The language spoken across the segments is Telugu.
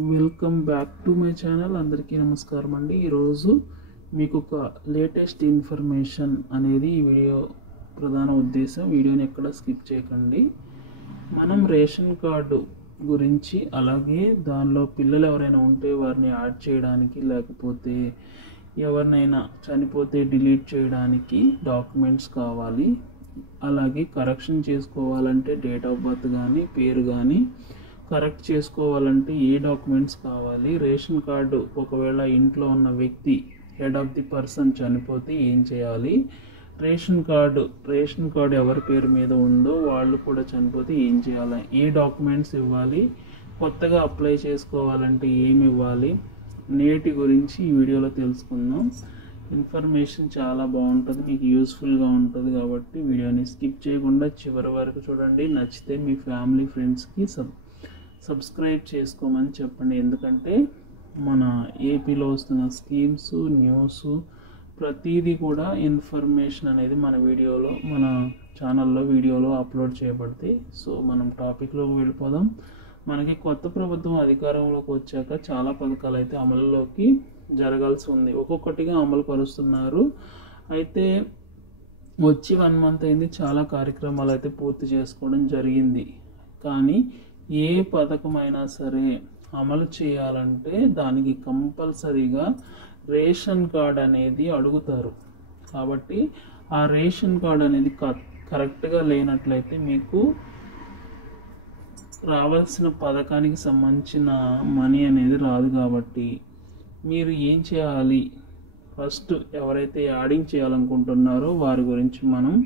Welcome back to my channel. అందరికీ నమస్కారం అండి. ఈరోజు మీకు ఒక లేటెస్ట్ ఇన్ఫర్మేషన్ అనేది ఈ వీడియో ప్రధాన ఉద్దేశం. వీడియోని ఎక్కడ స్కిప్ చేయకండి. మనం రేషన్ కార్డు గురించి, అలాగే దానిలో పిల్లలు ఎవరైనా ఉంటే వారిని యాడ్ చేయడానికి, లేకపోతే ఎవరినైనా చనిపోతే డిలీట్ చేయడానికి డాక్యుమెంట్స్ కావాలి. అలాగే కరెక్షన్ చేసుకోవాలంటే డేట్ ఆఫ్ బర్త్ కానీ, పేరు కానీ కరెక్ట్ చేసుకోవాలంటే ఏ డాక్యుమెంట్స్ కావాలి, రేషన్ కార్డు ఒకవేళ ఇంట్లో ఉన్న వ్యక్తి హెడ్ ఆఫ్ ది పర్సన్ చనిపోతే ఏం చేయాలి, రేషన్ కార్డు ఎవరి పేరు మీద ఉందో వాళ్ళు కూడా చనిపోతే ఏం చేయాలి, ఏ డాక్యుమెంట్స్ ఇవ్వాలి, కొత్తగా అప్లై చేసుకోవాలంటే ఏమి ఇవ్వాలి, నేటి గురించి ఈ వీడియోలో తెలుసుకుందాం. ఇన్ఫర్మేషన్ చాలా బాగుంటుంది, మీకు యూస్ఫుల్గా ఉంటుంది. కాబట్టి వీడియోని స్కిప్ చేయకుండా చివరి వరకు చూడండి. నచ్చితే మీ ఫ్యామిలీ ఫ్రెండ్స్కి సబ్స్క్రైబ్ చేసుకోమని చెప్పండి. ఎందుకంటే మన ఏపీలో వస్తున్న స్కీమ్స్, న్యూస్, ప్రతిదీ కూడా ఇన్ఫర్మేషన్ అనేది మన ఛానల్లో వీడియోలో అప్లోడ్ చేయబడతాయి. సో మనం టాపిక్లోకి వెళ్ళిపోదాం. మనకి కొత్త ప్రభుత్వం అధికారంలోకి వచ్చాక చాలా పథకాలు అయితే అమలులోకి జరగాల్సి ఉంది. ఒక్కొక్కటిగా అమలు పరుస్తున్నారు. అయితే వచ్చి 1 మంత్ అయింది, చాలా కార్యక్రమాలు అయితే పూర్తి చేసుకోవడం జరిగింది. కానీ ఏ పథకమైనా సరే అమలు చేయాలంటే దానికి కంపల్సరీగా రేషన్ కార్డ్ అనేది అడుగుతారు. కాబట్టి ఆ రేషన్ కార్డ్ అనేది కరెక్ట్గా లేనట్లయితే మీకు రావాల్సిన పథకానికి సంబంధించిన మనీ అనేది రాదు. కాబట్టి మీరు ఏం చేయాలి, ఫస్ట్ ఎవరైతే యాడింగ్ చేయాలనుకుంటున్నారో వారి గురించి మనం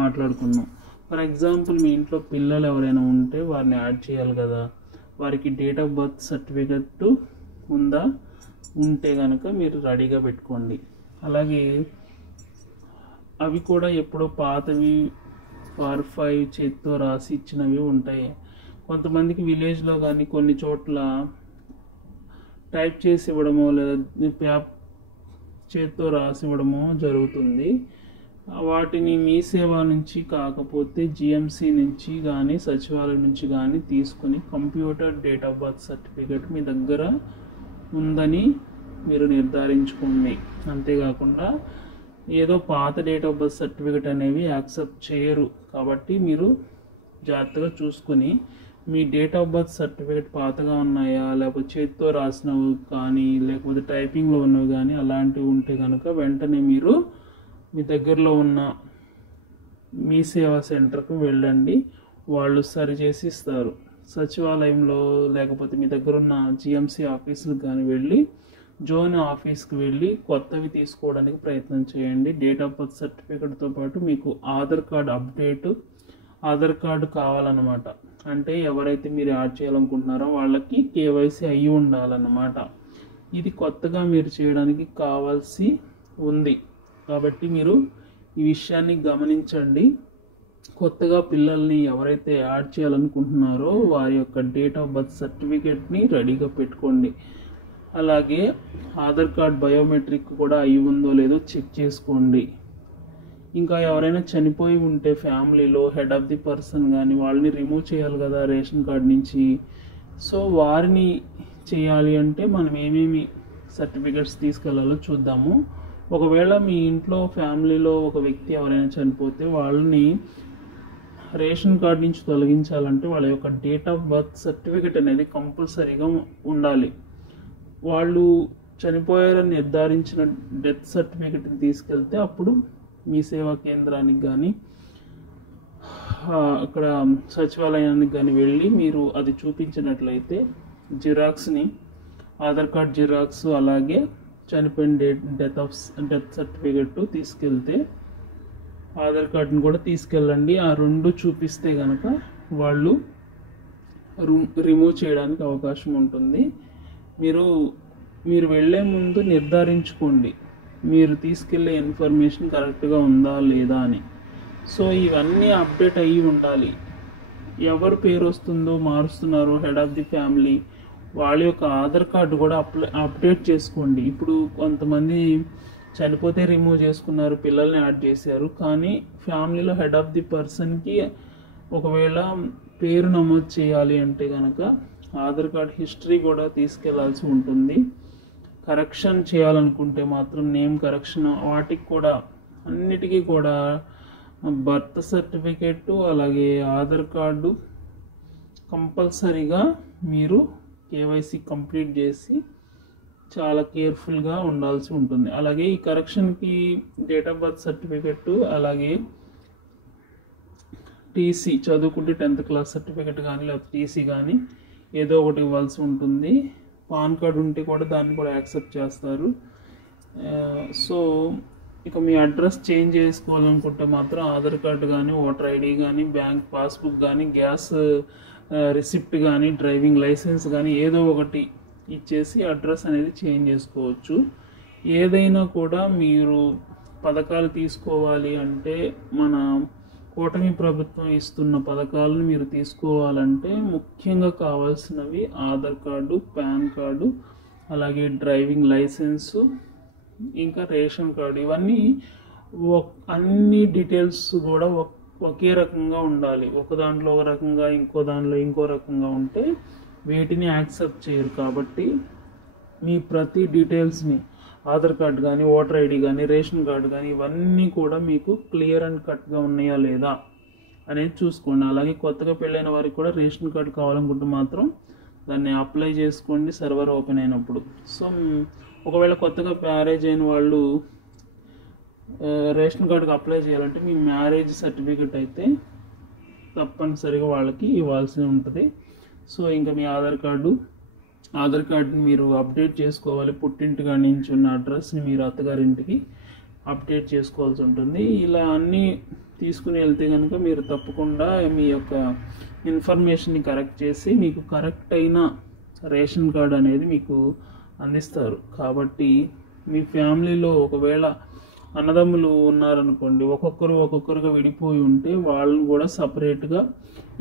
మాట్లాడుకుందాం. ఫర్ ఎగ్జాంపుల్, మీ ఇంట్లో పిల్లలు ఎవరైనా ఉంటే వారిని యాడ్ చేయాలి కదా. వారికి డేట్ ఆఫ్ బర్త్ సర్టిఫికెట్ ఉంటే కనుక మీరు రెడీగా పెట్టుకోండి. అలాగే అవి కూడా ఎప్పుడో పాతవి R5 చేతితో రాసి ఇచ్చినవి ఉంటాయి. కొంతమందికి విలేజ్లో కానీ కొన్ని చోట్ల టైప్ చేసి ఇవ్వడమో లేదా చేతితో రాసి ఇవ్వడమో జరుగుతుంది. వాటిని మీ సేవ నుంచి కాకపోతే GMC నుంచి కానీ, సచివాలయం నుంచి కానీ తీసుకుని computer date of birth certificate మీ దగ్గర ఉందని మీరు నిర్ధారించుకోండి. అంతేకాకుండా ఏదో పాత డేట్ ఆఫ్ బర్త్ సర్టిఫికెట్ అనేవి యాక్సెప్ట్ చేయరు. కాబట్టి మీరు జాగ్రత్తగా చూసుకొని మీ డేట్ ఆఫ్ బర్త్ సర్టిఫికెట్ పాతగా ఉన్నాయా, లేకపోతే చేతితో రాసినవి కానీ, లేకపోతే టైపింగ్లో ఉన్నవి కానీ అలాంటివి ఉంటే కనుక వెంటనే మీరు మీ దగ్గరలో ఉన్న మీ సేవా సెంటర్కు వెళ్ళండి. వాళ్ళు సరిచేసి ఇస్తారు. సచివాలయంలో లేకపోతే మీ దగ్గర ఉన్న GMC ఆఫీసులకు కానీ వెళ్ళి, జోన్ ఆఫీస్కి వెళ్ళి కొత్తవి తీసుకోవడానికి ప్రయత్నం చేయండి. డేట్ ఆఫ్ బర్త్ సర్టిఫికెట్తో పాటు మీకు ఆధార్ కార్డు కావాలన్నమాట. అంటే ఎవరైతే మీరు యాడ్ చేయాలనుకుంటున్నారో వాళ్ళకి KYC అయ్యి ఉండాలన్నమాట. ఇది కొత్తగా మీరు చేయడానికి కావాల్సి ఉంది. కాబట్టి మీరు ఈ విషయాన్ని గమనించండి. కొత్తగా పిల్లల్ని ఎవరైతే యాడ్ చేయాలనుకుంటున్నారో వారి యొక్క డేట్ ఆఫ్ బర్త్ సర్టిఫికేట్ని రెడీగా పెట్టుకోండి. అలాగే ఆధార్ కార్డ్ బయోమెట్రిక్ కూడా అయి ఉందో లేదో చెక్ చేసుకోండి. ఇంకా ఎవరైనా చనిపోయి ఉంటే ఫ్యామిలీలో హెడ్ ఆఫ్ ది పర్సన్ కానీ వాళ్ళని రిమూవ్ చేయాలి కదా రేషన్ కార్డ్ నుంచి. సో వారిని చేయాలి అంటే మనం ఏమేమి సర్టిఫికేట్స్ తీసుకెళ్లాలో చూద్దాము. ఒకవేళ మీ ఇంట్లో ఫ్యామిలీలో ఒక వ్యక్తి ఎవరైనా చనిపోతే వాళ్ళని రేషన్ కార్డ్ నుంచి తొలగించాలంటే వాళ్ళ యొక్క డేట్ ఆఫ్ బర్త్ సర్టిఫికెట్ అనేది కంపల్సరీగా ఉండాలి. వాళ్ళు చనిపోయారని నిర్ధారించిన డెత్ సర్టిఫికెట్ని తీసుకెళ్తే అప్పుడు మీ సేవా కేంద్రానికి కానీ, అక్కడ సచివాలయానికి కానీ వెళ్ళి మీరు అది చూపించినట్లయితే జిరాక్స్ని, ఆధార్ కార్డ్ జిరాక్స్, అలాగే చనిపోయిన డెత్ సర్టిఫికెట్ తీసుకెళ్తే ఆధార్ కార్డుని కూడా తీసుకెళ్ళండి. ఆ 2 చూపిస్తే కనుక వాళ్ళు రిమూవ్ చేయడానికి అవకాశం ఉంటుంది. మీరు వెళ్ళే ముందు నిర్ధారించుకోండి మీరు తీసుకెళ్లే ఇన్ఫర్మేషన్ కరెక్ట్గా ఉందా లేదా అని. సో ఇవన్నీ అప్డేట్ అయ్యి ఉండాలి. ఎవరు పేరు వస్తుందో మారుస్తున్నారో హెడ్ ఆఫ్ ది ఫ్యామిలీ వాళ్ళ యొక్క ఆధార్ కార్డు కూడా అప్డేట్ చేసుకోండి. ఇప్పుడు కొంతమంది చనిపోతే రిమూవ్ చేసుకున్నారు, పిల్లల్ని యాడ్ చేశారు, కానీ ఫ్యామిలీలో హెడ్ ఆఫ్ ది పర్సన్కి ఒకవేళ పేరు నమోదు చేయాలి అంటే కనుక ఆధార్ కార్డ్ హిస్టరీ కూడా తీసుకెళ్లాల్సి ఉంటుంది. కరెక్షన్ చేయాలనుకుంటే మాత్రం నేమ్ కరెక్షన్ వాటికి కూడా అన్నిటికీ కూడా బర్త్ సర్టిఫికేట్ అలాగే ఆధార్ కార్డు కంపల్సరీగా మీరు కేవైసీ కంప్లీట్ చేసి చాలా కేర్ఫుల్గా ఉండాల్సి ఉంటుంది. అలాగే ఈ కరెక్షన్కి డేట్ ఆఫ్ బర్త్ సర్టిఫికెట్ అలాగే టీసీ చదువుకుంటే 10th క్లాస్ సర్టిఫికెట్ కానీ లేకపోతే టీసీ కానీ ఏదో ఒకటి ఇవ్వాల్సి ఉంటుంది. పాన్ కార్డు ఉంటే కూడా దాన్ని కూడా యాక్సెప్ట్ చేస్తారు. సో ఇక మీ అడ్రస్ చేంజ్ చేసుకోవాలనుకుంటే మాత్రం ఆధార్ కార్డు కానీ ఓటర్ ఐడి కానీ బ్యాంక్ పాస్బుక్ కానీ గ్యాస్ రిసిప్ట్ కానీ డ్రైవింగ్ లైసెన్స్ కానీ ఏదో ఒకటి ఇచ్చేసి అడ్రస్ అనేది చేంజ్ చేసుకోవచ్చు. ఏదైనా కూడా మీరు పథకాలు తీసుకోవాలి అంటే మన కూటమి ప్రభుత్వం ఇస్తున్న పథకాలను మీరు తీసుకోవాలంటే ముఖ్యంగా కావాల్సినవి ఆధార్ కార్డు, పాన్ కార్డు, అలాగే డ్రైవింగ్ లైసెన్సు, ఇంకా రేషన్ కార్డు. ఇవన్నీ అన్ని డీటెయిల్స్ కూడా ఒకే రకంగా ఉండాలి. ఒక దాంట్లో ఒక రకంగా ఇంకో దాంట్లో ఇంకో రకంగా ఉంటే వీటిని యాక్సెప్ట్ చేయరు. కాబట్టి మీ ప్రతి డీటెయిల్స్ని ఆధార్ కార్డు కానీ ఓటర్ ఐడి కానీ రేషన్ కార్డు కానీ ఇవన్నీ కూడా మీకు క్లియర్ అండ్ కట్గా ఉన్నాయా లేదా అనేది చూసుకోండి. అలాగే కొత్తగా పెళ్ళైన వారికి కూడా రేషన్ కార్డు కావాలనుకుంటే మాత్రం దాన్ని అప్లై చేసుకోండి సర్వర్ ఓపెన్ అయినప్పుడు. సో ఒకవేళ కొత్తగా మ్యారేజ్ అయిన వాళ్ళు రేషన్ కార్డుకి అప్లై చేయాలంటే మీ మ్యారేజ్ సర్టిఫికెట్ అయితే తప్పనిసరిగా వాళ్ళకి ఇవ్వాల్సి ఉంటుంది. సో ఇంకా మీ ఆధార్ కార్డుని మీరు అప్డేట్ చేసుకోవాలి. పుట్టింటి కాడి నుంచి ఉన్న అడ్రస్ని మీరు అత్తగారింటికి అప్డేట్ చేసుకోవాల్సి ఉంటుంది. ఇలా అన్నీ తీసుకుని వెళ్తే కనుక మీరు తప్పకుండా మీ యొక్క ఇన్ఫర్మేషన్ని కరెక్ట్ చేసి మీకు కరెక్ట్ అయిన రేషన్ కార్డు అనేది మీకు అందిస్తారు. కాబట్టి మీ ఫ్యామిలీలో ఒకవేళ అన్నదమ్ములు ఉన్నారనుకోండి, ఒక్కొక్కరుగా విడిపోయి ఉంటే వాళ్ళని కూడా సపరేట్గా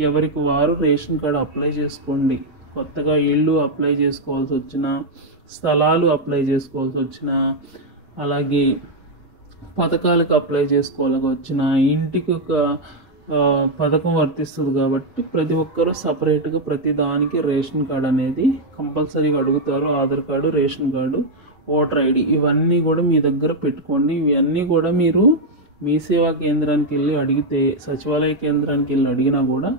ఎవరికి వారు రేషన్ కార్డు అప్లై చేసుకోండి. కొత్తగా ఇళ్ళు అప్లై చేసుకోవాల్సి వచ్చిన, స్థలాలు అప్లై చేసుకోవాల్సి వచ్చిన, అలాగే పథకాలకు అప్లై చేసుకోవాల్సి వచ్చిన, ఇంటికి ఒక పథకం వర్తిస్తుంది. కాబట్టి ప్రతి ఒక్కరూ సపరేట్గా ప్రతి దానికి రేషన్ కార్డు అనేది కంపల్సరీగా అడుగుతారు. Aadhaar card, ration card, voter ID ఇవన్నీ కూడా మీ దగ్గర పెట్టుకోండి. ఇవన్నీ కూడా మీరు మీ సేవా కేంద్రానికి వెళ్ళి అడిగితే, సచివాలయ కేంద్రానికి వెళ్ళి అడిగినా కూడా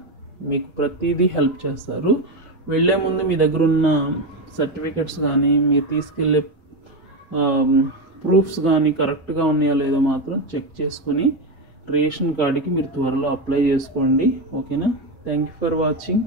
మీకు ప్రతిదీ హెల్ప్ చేస్తారు. వెళ్ళే ముందు మీ దగ్గర ఉన్న సర్టిఫికెట్స్ కానీ మీరు తీసుకెళ్ళే ప్రూఫ్స్ కానీ కరెక్ట్గా ఉన్నాయో లేదో మాత్రం చెక్ చేసుకొని రేషన్ కార్డుకి మీరు త్వరలో అప్లై చేసుకోండి. ఓకేనా? Thank you for watching.